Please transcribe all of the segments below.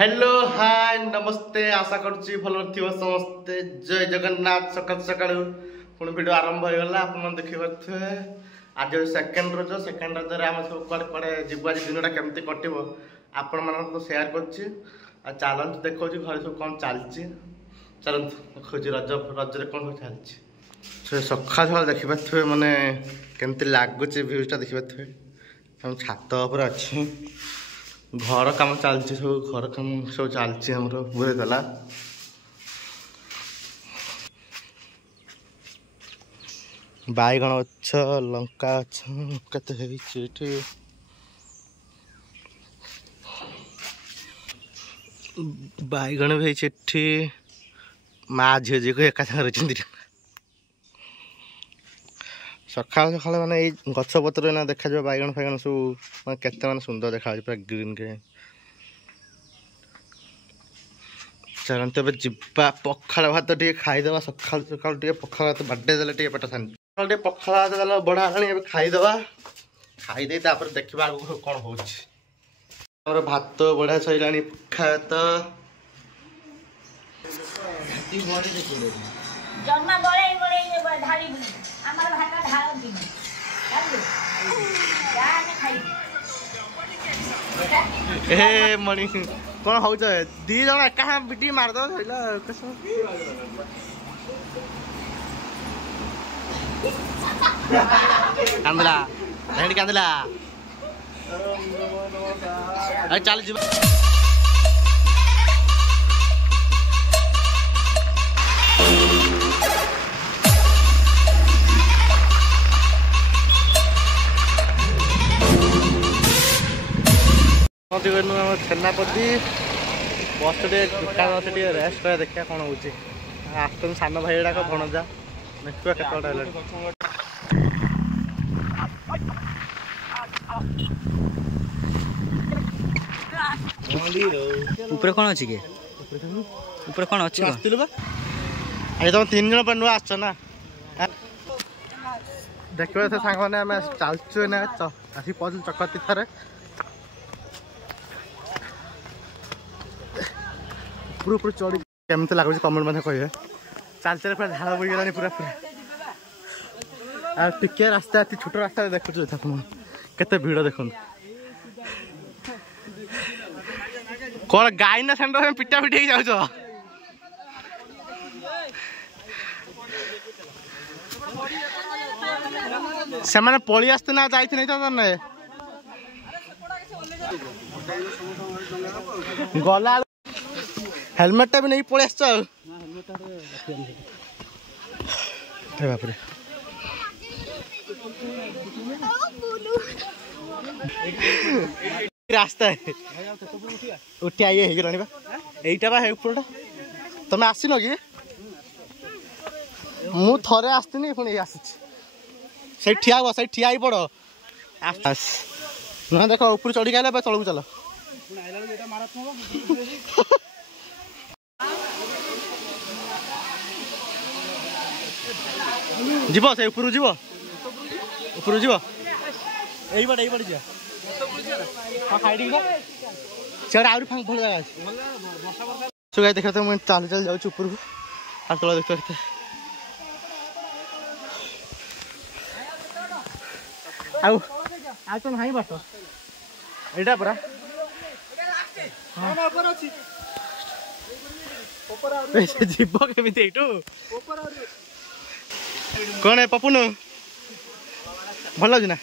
hello hi नमस्ते आशा करुच्ची भल थी समस्ते जय जगन्नाथ सकाल सकाल पुणी भिड आरंभ हो गला आप देखी पारे आज सेकेंड रज सेकेंड रज आम सब कड़े कड़े जीव आज दिन केमती कटो आपण मान सेयार कर चलत देखा घर सब कौन चलती चलत देखा रज रज कौन सब चलती सखा सका देखिपे मानने केमती लगुच भ्यूटा देखिपे हम छात उपर अच्छी घर काम चलती सब घर काम सब चलती आमर बुरे गला बैगण गछ लंका गछ केते बैगण भी माँ झील जी को एका सागर सका सका मैंने गछ पत्र ना देखा बैगण फैगण सब केते माने सुंदर देखा पूरा ग्रीन ग्रीन चलते जीवा पखाड़ भात टे खाईदे सका सका पखाड़ भात बाडे देले पेट शांति पखाड़ भात बढ़ा खाईदे खाईदे देखा आगे कौन हो भात बढ़िया सैला पखाड़ ए मणि कौन हो दी जन एक बिटी मारद कांदला कांदला चल जी सेनापति बस दुकान अच्छे रेस्ट कर देखा कौन हो आस सान भाई गुड़ाक भणजा देखा ऊपर कौन अच्छी के ऊपर कौन अच्छी अरे तुम 3 जन पर नुआ आस ना देखो सांग मैंने चलचु आसी पहुँचल चक तीर्थर पूरा पूरा चढ़ी केमती लगुच कमेंट मैंने कहे चल चल पूरा झाड़ बोगला पूरा पूरा टिके रास्ता छोट रास्ता देखु केते भिड़ देख कौन गाई ना सेंड पिटा पिटी जाऊ से मैंने पलि आसते ना जाई गला हेलमेट भी नहीं पड़े बापरे रास्ता उठी आई यहीटा ऊपर तुम आसन कि मु थे आसती पुणी आसी ठिया हुआ से ठिया पड़ ना देख ऊपर चढ़ी गए तलू चल जीव से ऊपर जीव ऊपर जीव यही बाटे जा सियाड़े आहरी फांक भल जगह अच्छे देखा तो मुझे चल चल जाऊँ ऊपर को तला देखते तो ना बाट यहाँ परा जीव केमी कौन है पपुन भल लगे ना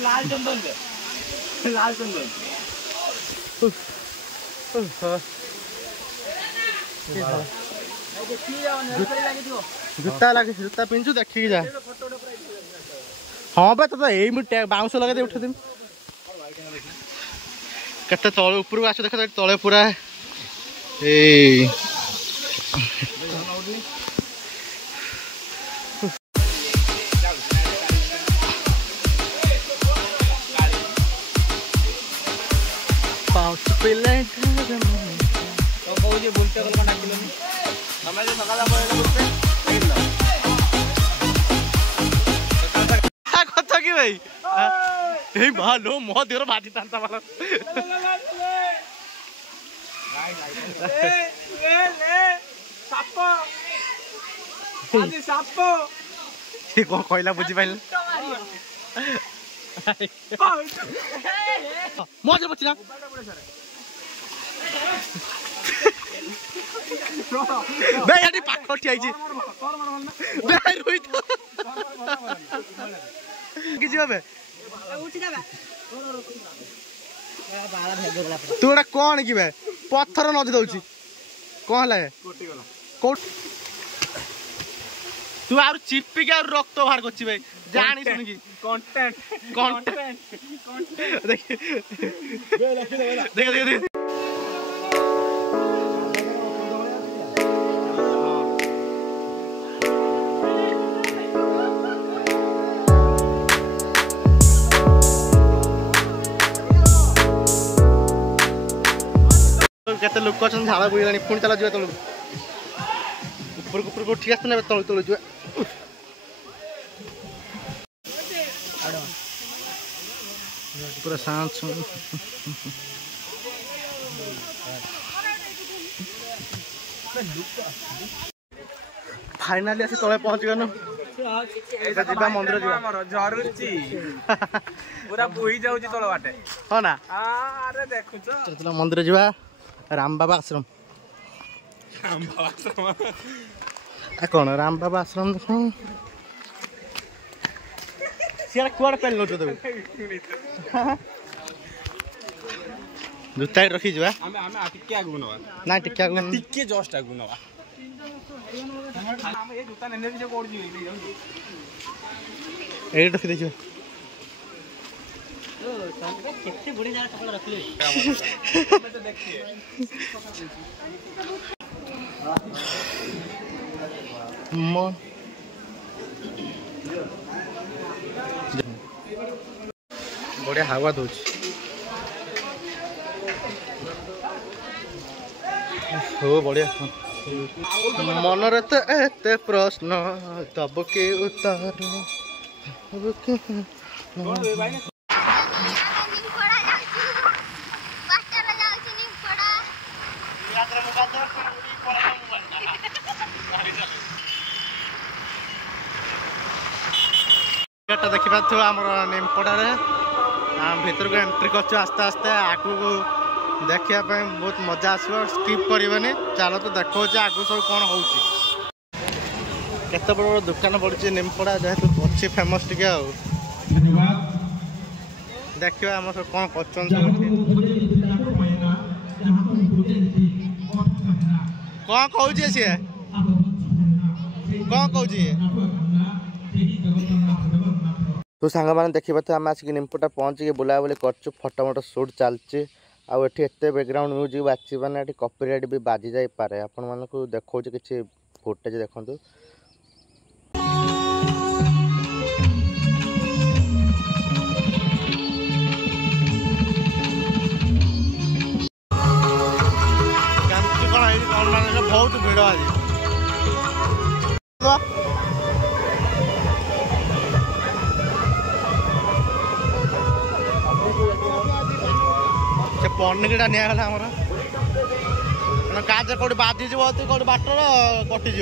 लाल चंदन लाल चंदन जूता लगे जूता पिंचु देखिए जा हाँ बा तो यही बाउंस लगे उठे देम केते तले ऊपर आस देख तले पूरा ए कथा कि भाई ए मालो मो देर बाजी तांता वाला साप आदि साप ये को कहला बुझी पाइल मो देर बचना बे यानी पाखो ठियाइछि बे रुई तो कि जिबे उठी जाबे तू गोटा कौन कि पत्थर नदी दौची कौन है तू आ चिपिक आ रक्त बाहर कर भाई जानी सुन कि कंटेंट देख देख देख केते लोक अछन झाड़ा बुइलानी पुणी चला जिवा तळु ऊपर को ठीक आछन तळु तळु जिवा पूरा शांत सुन फाइनली आसी तळे पहुंच गनो एटा जिबा मंदिर जिबा हमर जरूरची पूरा बोही जाउची तळ बाटे हो ना अरे देखुछ चला मंदिर जिबा राम बाबा आश्रम कौन राम बाबा आश्रम देखो सियार कुआर पेल नो तो जूता रखी जवा हमें टिके आगु नवा ना टिके आगु टिके जस्ट आगु नवा हम ए जूता नेने जे कोड जी ले जाऊ ए रखी दे जो केते बड़ी जागा चपल रखले हमें तो देखिए मन बढ़िया हवा दौच हो बढ़िया मनरे तो एते प्रश्न तब के उत्तर देखा आमर निमपड़े भर को एंट्री कर आस्ते आस्ते आगू को देखा बहुत मजा आसो स्किप करनी चलो तो देखो आगू सब कौन हो केते बड़ दुकान पड़ी निमपड़ा जेहेतु अच्छी फेमस टे देखिए आम सब कौन कर कौन कहूँ सी कौन कहूँ तो सांग मैंने देखा तो आम आसिक निमपटा पहुँचिक बुलाबुली कर फटो मटो सुट चलती आउ एटी एत बैकग्राउंड म्यूजिक बाजी मैंने ये कॉपीराइट भी बाजी जापे आपण मानक देखा कि फुटेज देखु बहुत भिड़ आज से पनिकीटा निगला आमर काज कौट बाजिज कौट बाटर कटिज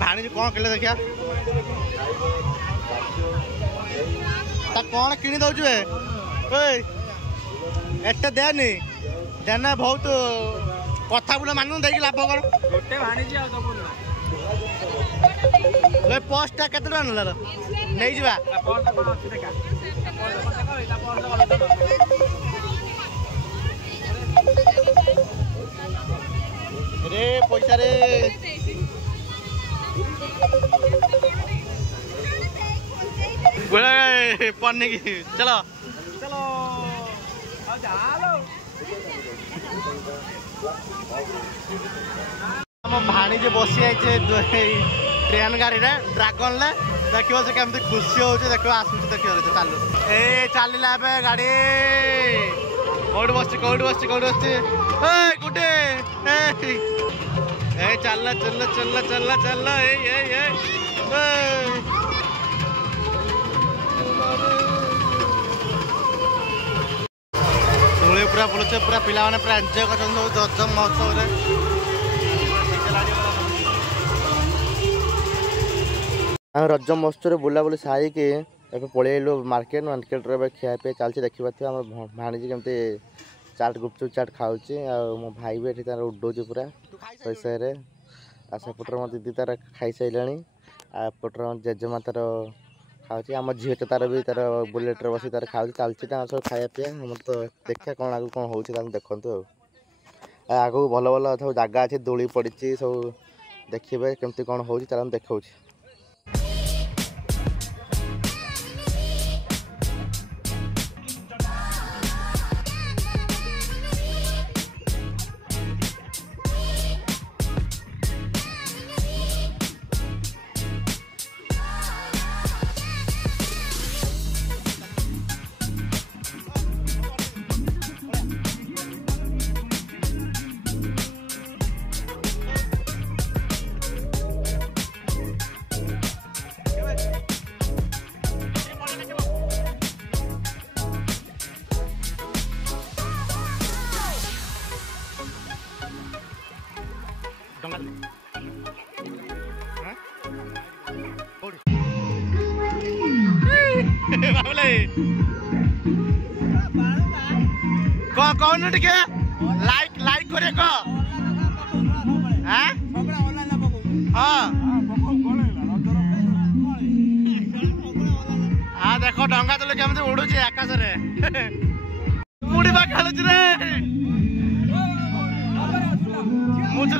भाणी कौन कले देखिया कौन कि दौचु एटे देनी देना बहुत कथा बोला मानु देख लाभ कर गोटे भाणीजी आ तो पोस्टा केते टका नला नहीं जिबा पोस्ट कोन अछि देखा रे पैसा रे बोले पन्ने की चलो चलो आ जालो हम भाणी जे बसी आइछे ट्रेन गाड़ी रे ड्रैगन ले देखियो से केमती खुशी होचे देखियो आसुचे देखियो रे चालू ए चालिला बे गाड़ी कोड बसची ए गुड उठे ए चल चल चल चल चल ए दोली पूरा बुलुचे पूरा पिला माने पूरा एंजॉय करछन सब रज महोत्सव रे हम रज महोत्सव बुलाबुली सारी के ए पलैलु मार्केट रे खिया पे चलती देखा आम भाणीजी केमती चाट गुपचुप चाट खाऊँ मो भाई भी तार उडौच पूरा पैसे सेपटर मो दीदी तार खाई सारे आपर जेजेमा तार खाऊँ आम झील तो तार भी तार बुलेट्रे बस तार खाऊँ चलती सब खाया पीया हम तो देखा कौन आगे कौन हो देखु आगू भल भल सब जगह अच्छे दोली पड़ी सब देखिए केमती कौन हो देखा कौन टिके लाइक लाइक करे को हाँ देखो डंगा तो केमती उड़ू आकाश रे मुड़ी बा खेलुच रे मुझे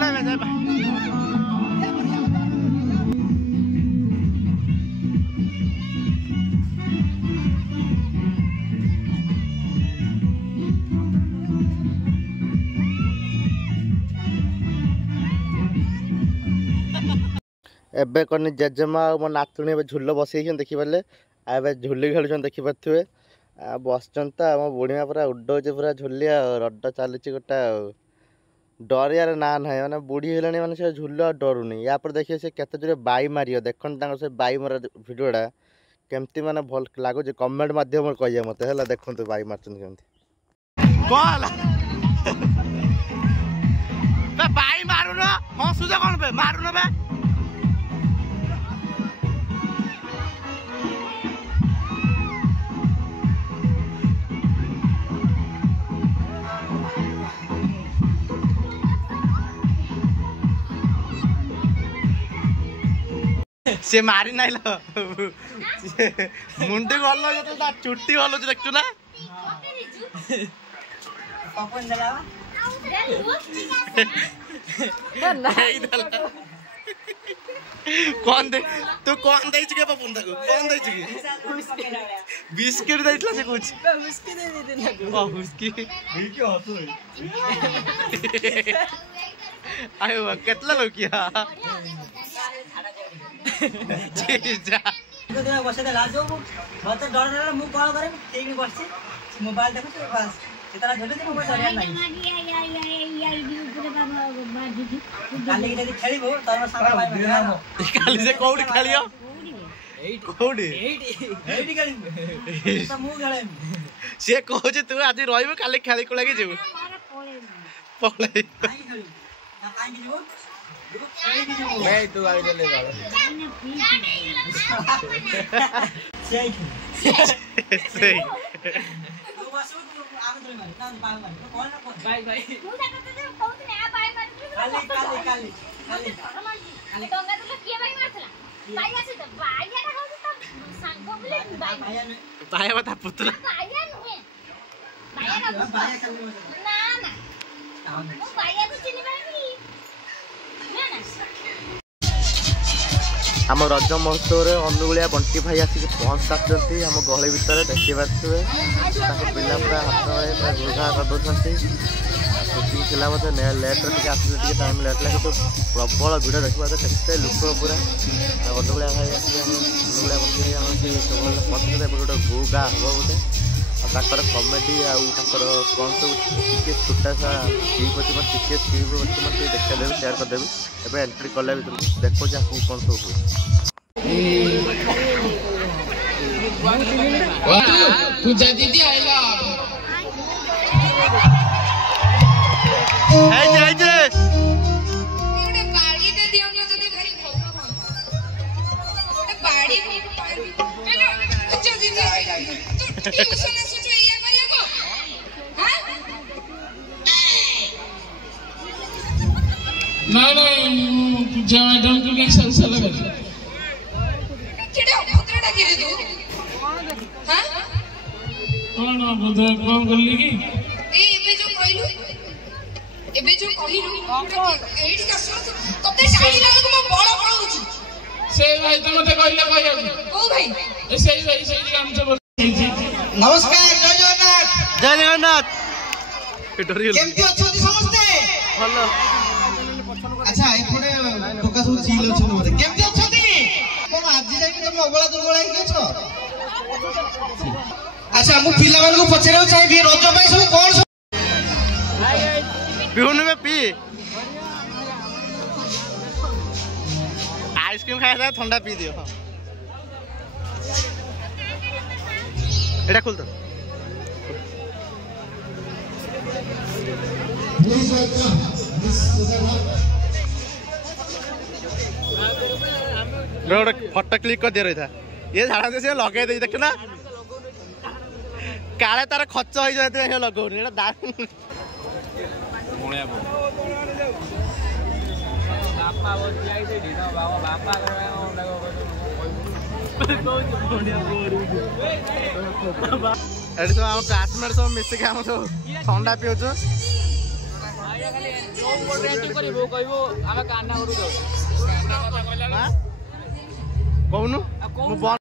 एबे कनी जेजेमा मो नातुणी झुल बसई देखिपारे आए झुली खेलुन देखिपे बसचन तो आम बुढ़ीमा पूरा उडौचे पूरा झुली रड चली गोटा डर यार ना ना मैंने बुढ़ी है मैंने से झुल डरुनी या देखिए से केते जोरे बाई मारियो देखन से बाई मार भिडियोटा केमती माने भल लगुच कमेंट मध्यम कहिए मत है देखते बाई मार्चन केमती बाई मारुन हसुज कौन पे मारुन बे से मारी ना मुंडी गल चुट्टी गलुच देखु ना कौन दे तू कौन दे के पपुन ताको कौन दे के बिस्किट देइतला से कुछ बिस्किट दे देना ओ बिस्किट ई के हसो आयो केतला लोकिया जा गोदना बसे दे लाजो मत डर डर मु कॉल करे ठीक बसছে मोबाइल देखो तो बस इतना झोले से मोबाइल धरिया नहीं काली के खेलिबो तोर सारा भाई काली से कोउडी खेलियो कोउडी एडी खेलिबो त मु खेले से कहू जे तू आज रहिबो काली खेली को लागि जेबो पळे आई खेली ना काई की जेबो मैं तू आई ले गालो सही तू बसो तू आगे चले मार ना बाय मार कौन ना कौन बाय बाय तू जाते तो कहू ना बाय मार काली डंगा तो किए बाय मारथला बाय आसे तो बाय याटा कहू तो सांगो बोले बाय बाय बता पुत्र बाय नुहे बाय ना बाय चल ना ना वो बाय को चिनी बानी आम रज महोत्सव अनुगुलिया बंटी भाई आसिक पहुँच सारी आम गहली भितर देखी पारे पिला पूरा हाथ में पूरा गुधा करदे सुटिंग थी बोधे लेट्रे टे आसले टाइम लेट लगे तो प्रबल भिड़ देखा केते लोक पूरा अनुगुलिया भाई अनुगुलिया बंटी भाई पसंद गोटे गो गाँ हम बोधे ताकर कॉमेडी आउ ताकर कौन सब टिके छोटा सा स्किप अछि मत टिके स्किप अछि मत देखा देबे शेयर कर देबे एबे एंट्री करले भीतर देखो जा कौन सब हो पूजा दीदी आई लव ए जे एडे बाड़ी दे दियो न जदी घरी भौक एडे बाड़ी हेलो पूजा दीदी आई लव तू ट्यूशन सोचे या करिया को हां नहीं पूजा मैडम को के संसार लगा केडे भद्रटा गिरे तू हां कौन भद्र कौन करली की एबे जो कहलु एबे जो कहिलु एडी का सुन तते शाड़ी लागो म बळ बळ होची से भाई त मते कहले कहया ओ भाई ए सेई भाई काम से बोल नमस्कार जय जगन्नाथ ट्यूटोरियल केमती अछंती समस्ते हेलो अच्छा एपडे टोका सब चिल अछन मते केमती अछंती कोन आज जाई तुम अबला दुर्बला हे छ अच्छा मु पिला मान को पछरेउ चाहिबी रज भाई सब कोन पिहुन में पी आइसक्रीम खाया था ठंडा पी दियो एटा खोल तो रोड फोटो क्लिक कर दे रही था ये झाड़ा से लगे दे देख ना काले तार खर्च हो जाते हैं लगौनी एटा दाम बापा वो जाई दे ना बापा एडी सब हम क्लासमेट सब मिस के हम सब ठंडा पिउछु खाली नो बोल रेंट करिवो कहबो आमे कान्ना करू दो कहनु